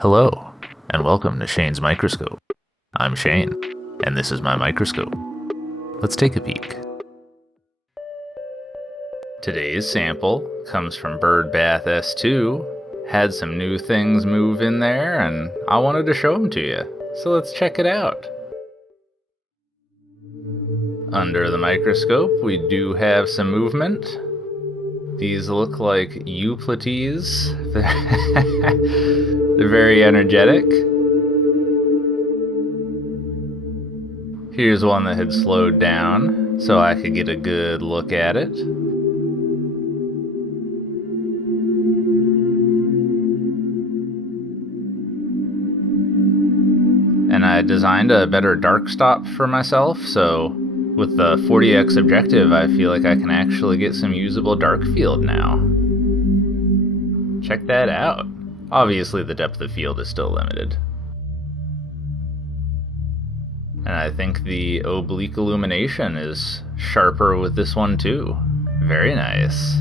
Hello, and welcome to Shane's Microscope. I'm Shane, and this is my microscope. Let's take a peek. Today's sample comes from Bird Bath S2. Had some new things move in there, and I wanted to show them to you. So let's check it out. Under the microscope, we do have some movement. These look like euplates. They're very energetic. Here's one that had slowed down, so I could get a good look at it. And I designed a better dark stop for myself, so with the 40x objective, I feel like I can actually get some usable dark field now. Check that out. Obviously, the depth of field is still limited. And I think the oblique illumination is sharper with this one too. Very nice.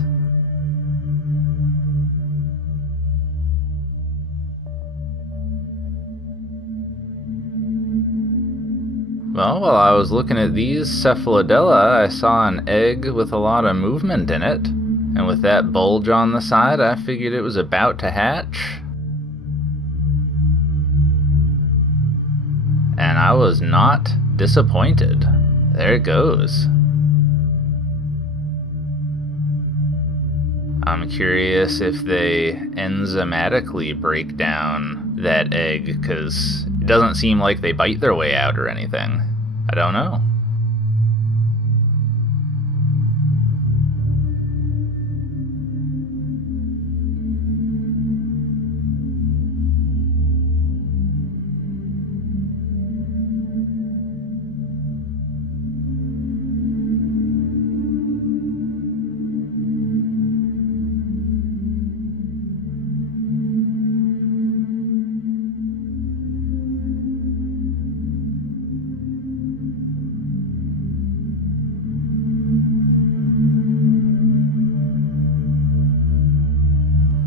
Well, while I was looking at these Cephalodella, I saw an egg with a lot of movement in it. And with that bulge on the side, I figured it was about to hatch. And I was not disappointed. There it goes. I'm curious if they enzymatically break down that egg, because it doesn't seem like they bite their way out or anything. I don't know.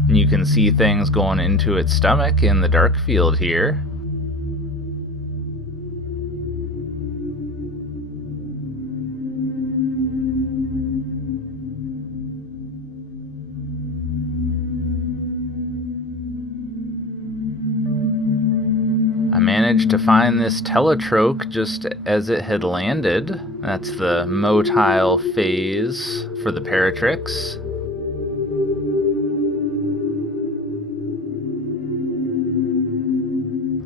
You can see things going into its stomach in the dark field here. I managed to find this teletroch just as it had landed. That's the motile phase for the paratrix.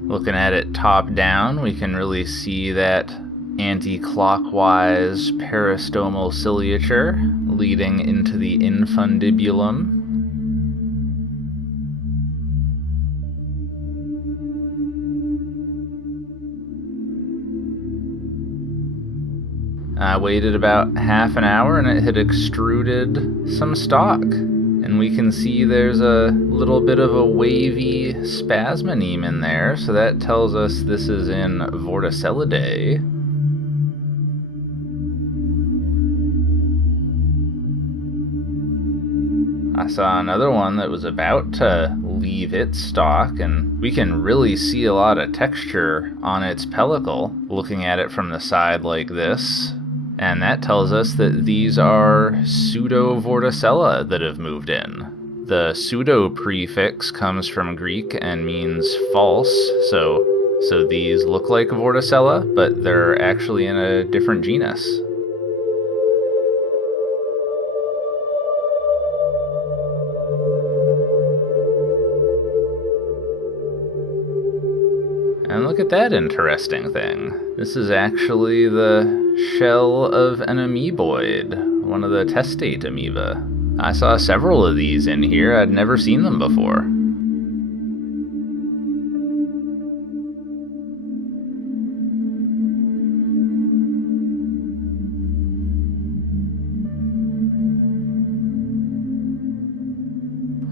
Looking at it top down, we can really see that anti-clockwise peristomal ciliature leading into the infundibulum. I waited about half an hour and it had extruded some stalk. And we can see there's a little bit of a wavy spasmoneme in there, so that tells us this is in Vorticelidae. I saw another one that was about to leave its stalk, and we can really see a lot of texture on its pellicle, looking at it from the side like this. And that tells us that these are pseudo-Vorticella that have moved in. The pseudo prefix comes from Greek and means false, so these look like Vorticella, but they're actually in a different genus. And look at that interesting thing. This is actually the shell of an amoeboid, one of the testate amoeba. I saw several of these in here. I'd never seen them before.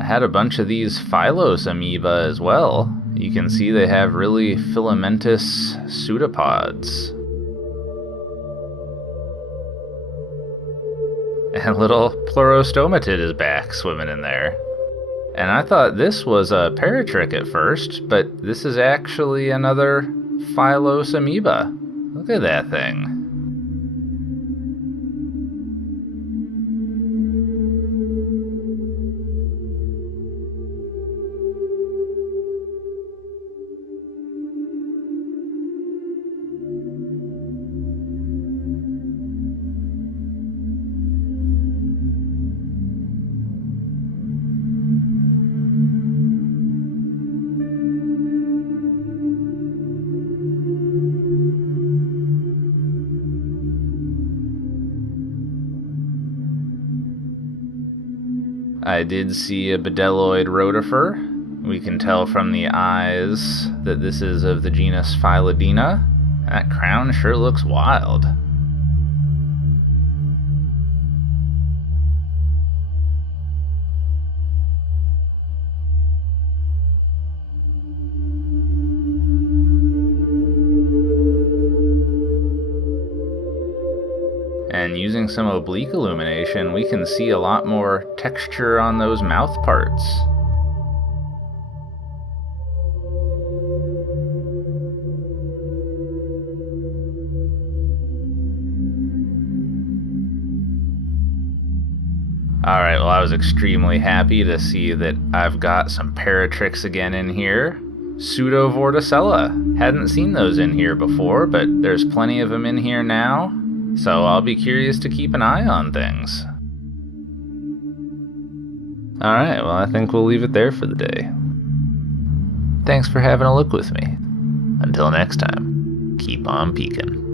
I had a bunch of these Phylos amoeba as well. You can see they have really filamentous pseudopods. And little pleurostomatid is back swimming in there. And I thought this was a paratrick at first, but this is actually another Phylos amoeba. Look at that thing. I did see a bedelloid rotifer. We can tell from the eyes that this is of the genus Phylodina. That crown sure looks wild. And using some oblique illumination, we can see a lot more texture on those mouth parts. Alright, well, I was extremely happy to see that I've got some paratrix again in here. Pseudovorticella. Hadn't seen those in here before, but there's plenty of them in here now. So I'll be curious to keep an eye on things. Alright, well, I think we'll leave it there for the day. Thanks for having a look with me. Until next time, keep on peeking.